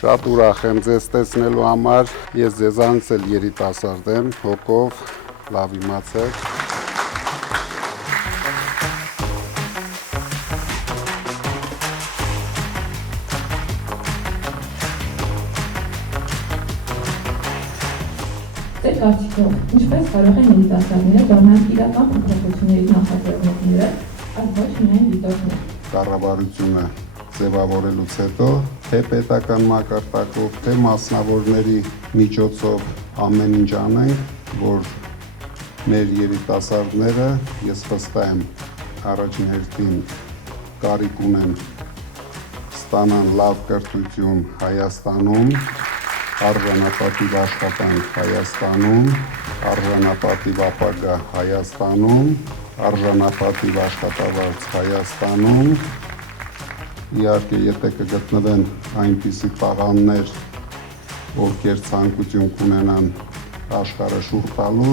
Շատ ուրախ եմ ձեզ տեսնելու համար, ես ձեզանից էլ երիտասարդ եմ, հոգով, լավ իմացեք։ Ձեր կարծիքով, ինչպես կարող են երիտասարդները դառնալ իրական փոփոխությունների նախաձեռնողները, այլ ոչ միայն դիտորդներ։ Կառավարությունը ձևավորելուց հետո, թե պետական մակարդակով, թե մասնավորների միջոցով ամեն ինչ անենք, որ մեր երիտասարդները, ես վստահ եմ, առաջին հերթին կարիք ունեն ստանան լավ կրթություն Հայաստանում, արժանապատիվ աշխատանք Հայաստանում, արժանապատիվ ապագա Հայաստանում, արժանապատիվ աշխատավարձ Հայաստանում, իհարկե եթե կգտնվեն այնպիսի տաղանդներ, ովքեր ցանկություն կունենան աշխարհը շուռ տալու,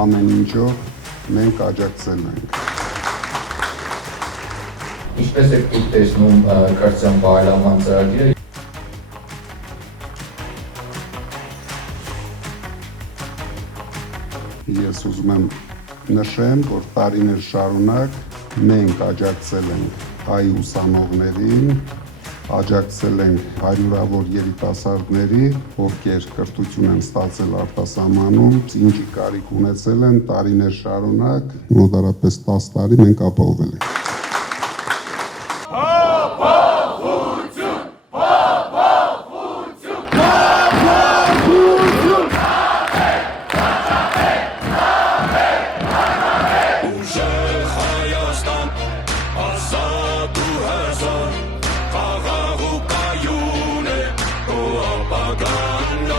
ամեն ինչով մենք աջակցել ենք։ Ինչպես եք դուք տեսնում կրթության բարելավման ծրագիրը։ Ես ուզում եմ նշեմ, որ տարիներ շարունակ մենք աջակցել ենք հայ ուսանողներին, աջակցել ենք հարյուրավոր երիտասարդների, ովքեր կրթություն են ստացել արտասահմանում, ինչի կարիք ունեցել են տարիներ շարունակ, մոտավորապես 10 տարի մենք ապահովել ենք։ Աղաղ ու կայուն է, ու ապագան